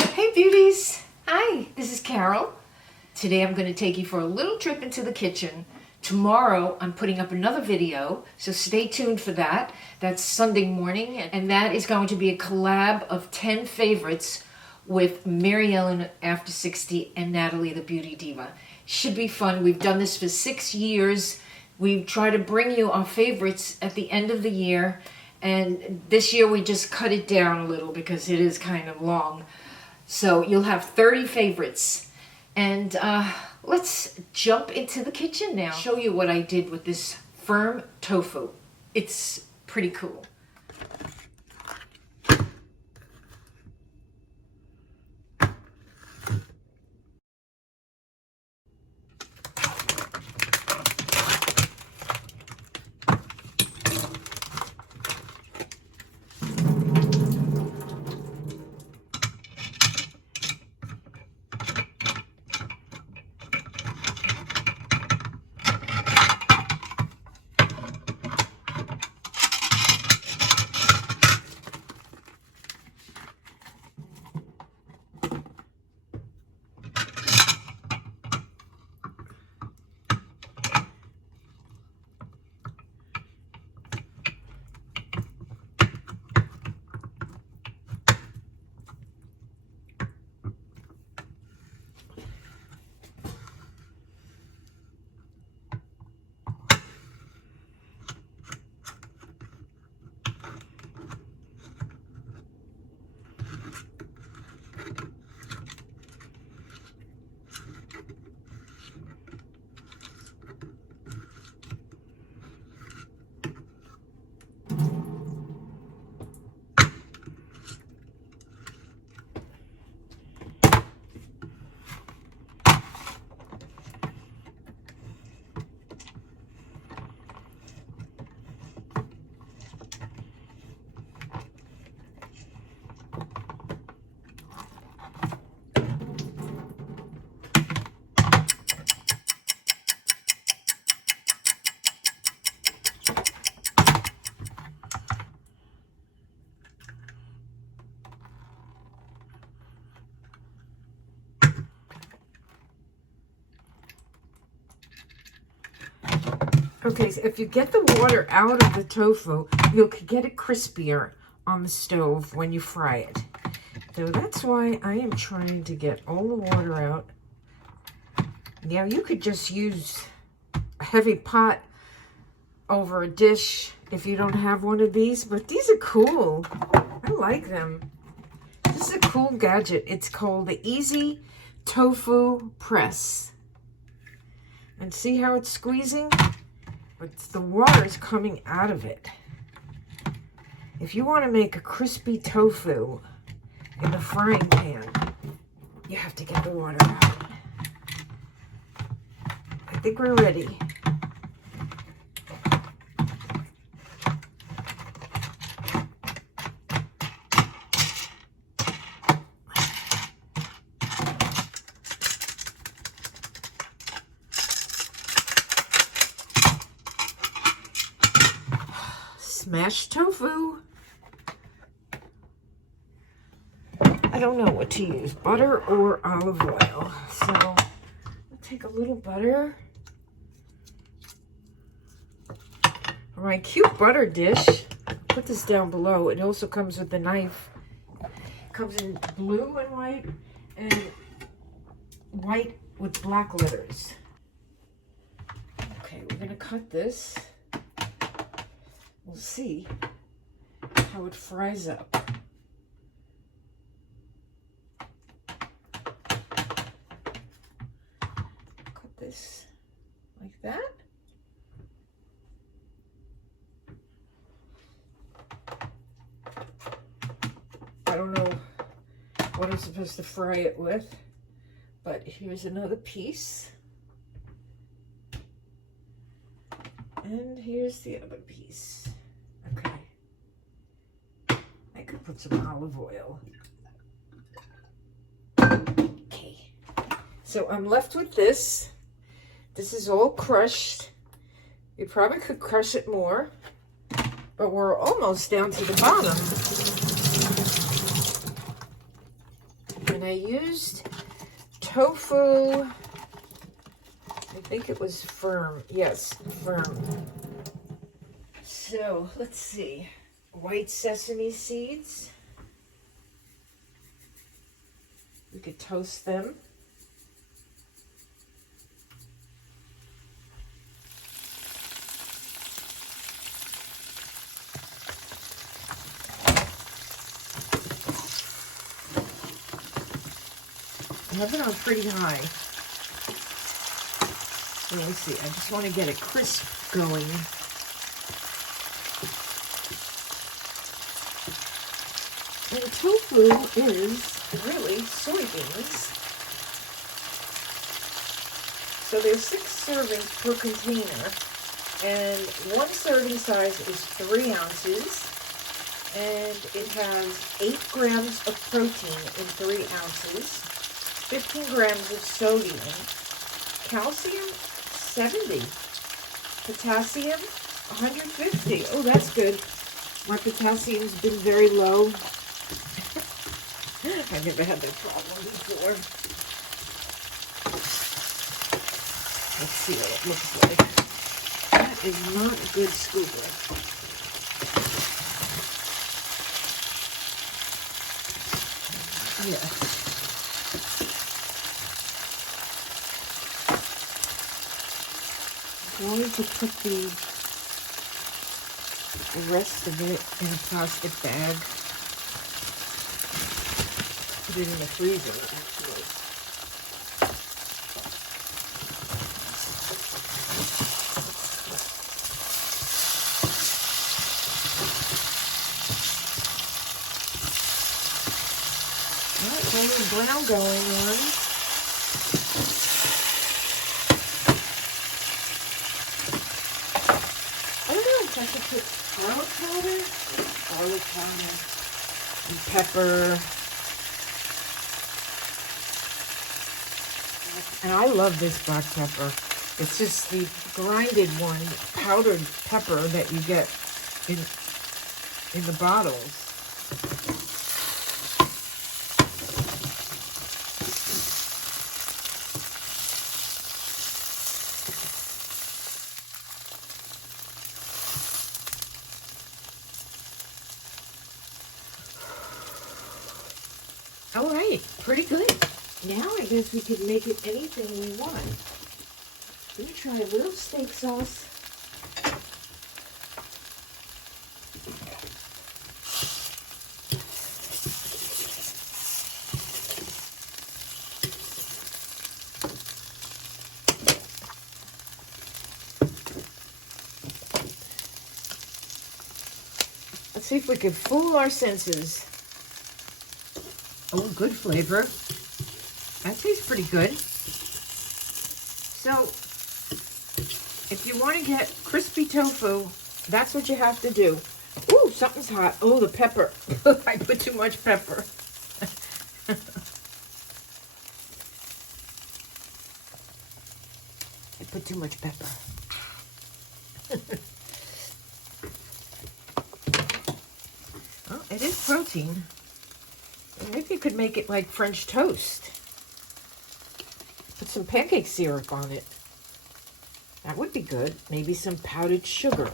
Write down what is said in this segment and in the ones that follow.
Hey beauties! Hi, this is Carol. Today I'm going to take you for a little trip into the kitchen. Tomorrow I'm putting up another video, so stay tuned for that. That's Sunday morning, and that is going to be a collab of 10 favorites with Mary Ellen After 60 and Natalie the Beauty Diva. Should be fun. We've done this for 6 years. We try to bring you our favorites at the end of the year, and this year we just cut it down a little because it is kind of long. So you'll have 30 favorites. And let's jump into the kitchen now. Show you what I did with this firm tofu. It's pretty cool. Okay, so if you get the water out of the tofu, you'll get it crispier on the stove when you fry it. So that's why I am trying to get all the water out. Now you could just use a heavy pot over a dish if you don't have one of these, but these are cool. I like them. This is a cool gadget. It's called the Easy Tofu Press. And see how it's squeezing? But the water is coming out of it. If you want to make a crispy tofu in the frying pan, you have to get the water out. I think we're ready. Smashed tofu. I don't know what to use, butter or olive oil. So I'll take a little butter. For my cute butter dish, I'll put this down below. It also comes with the knife. It comes in blue and white with black letters. Okay, we're gonna cut this. We'll see how it fries up. Cut this like that. I don't know what I'm supposed to fry it with, but here's another piece. And here's the other piece. Okay. I could put some olive oil. Okay. So I'm left with this. This is all crushed. You probably could crush it more, but we're almost down to the bottom. And I used tofu, I think it was firm. Yes, firm. So, let's see. White sesame seeds. We could toast them. I have it on pretty high. Let me see. I just want to get a crisp going. And tofu is really soybeans. So there's 6 servings per container. And one serving size is 3 ounces. And it has 8 grams of protein in 3 ounces. 15 grams of sodium, calcium 70, potassium 150. Oh, that's good. My potassium's been very low. I've never had that problem before. Let's see what it looks like. That is not a good scooper. Yeah. I'm going to put the rest of it in a plastic bag. Put it in the freezer, actually. All right, brown going on. I should put garlic powder, and pepper. And I love this black pepper. It's just the grinded one, powdered pepper that you get in the bottles. All right, pretty good. Now I guess we could make it anything we want. Let me try a little steak sauce. Let's see if we can fool our senses. Oh, good flavor. That tastes pretty good. So, if you want to get crispy tofu, that's what you have to do. Ooh, something's hot. Oh, the pepper. I put too much pepper. I put too much pepper. Well, it is protein. Maybe you could make it like French toast. Put some pancake syrup on it. That would be good. Maybe some powdered sugar.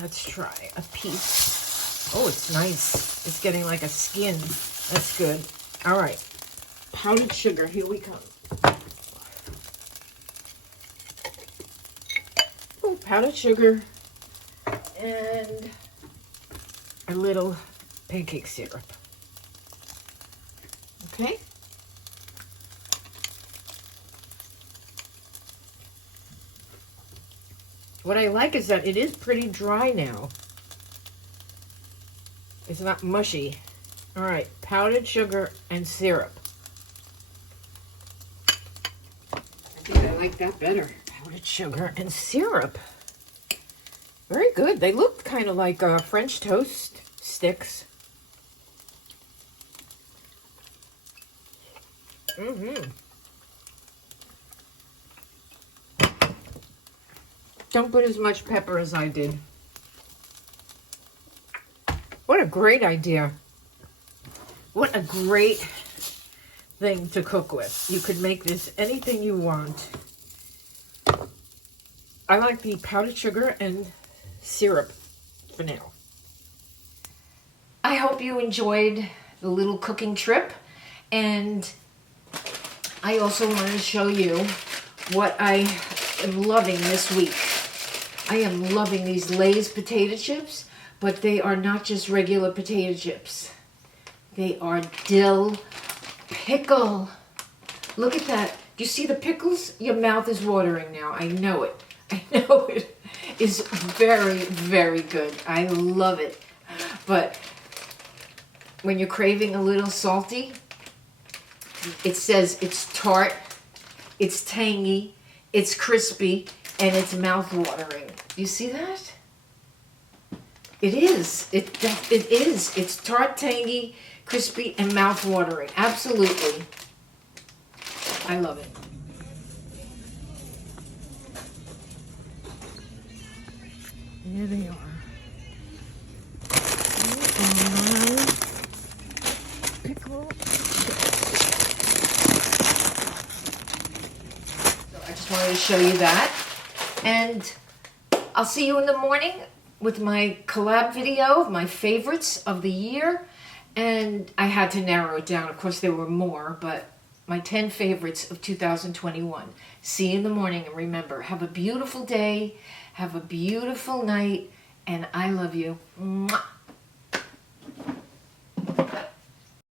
Let's try a piece. Oh, it's nice. It's getting like a skin. That's good. All right. Powdered sugar. Here we come. Oh, powdered sugar. And a little pancake syrup. Okay. What I like is that it is pretty dry now. It's not mushy. All right, powdered sugar and syrup. I think I like that better. Powdered sugar and syrup. Very good. They look kind of like French toast sticks. Don't put as much pepper as I did. What a great idea. What a great thing to cook with. You could make this anything you want. I like the powdered sugar and syrup for now. I hope you enjoyed the little cooking trip, and I also want to show you what I am loving this week. I am loving these Lay's potato chips, but they are not just regular potato chips. They are dill pickle. Look at that. Do you see the pickles? Your mouth is watering now. I know it. I know it is very, very good. I love it. But when you're craving a little salty, it says it's tart, it's tangy, it's crispy, and it's mouth-watering. You see that? It is. It is. It's tart, tangy, crispy, and mouth-watering. Absolutely. I love it. Here they are. Pickle chips. So I just wanted to show you that. And I'll see you in the morning with my collab video of my favorites of the year. And I had to narrow it down. Of course, there were more, but my 10 favorites of 2021. See you in the morning, and remember, have a beautiful day, have a beautiful night, and I love you. Mwah.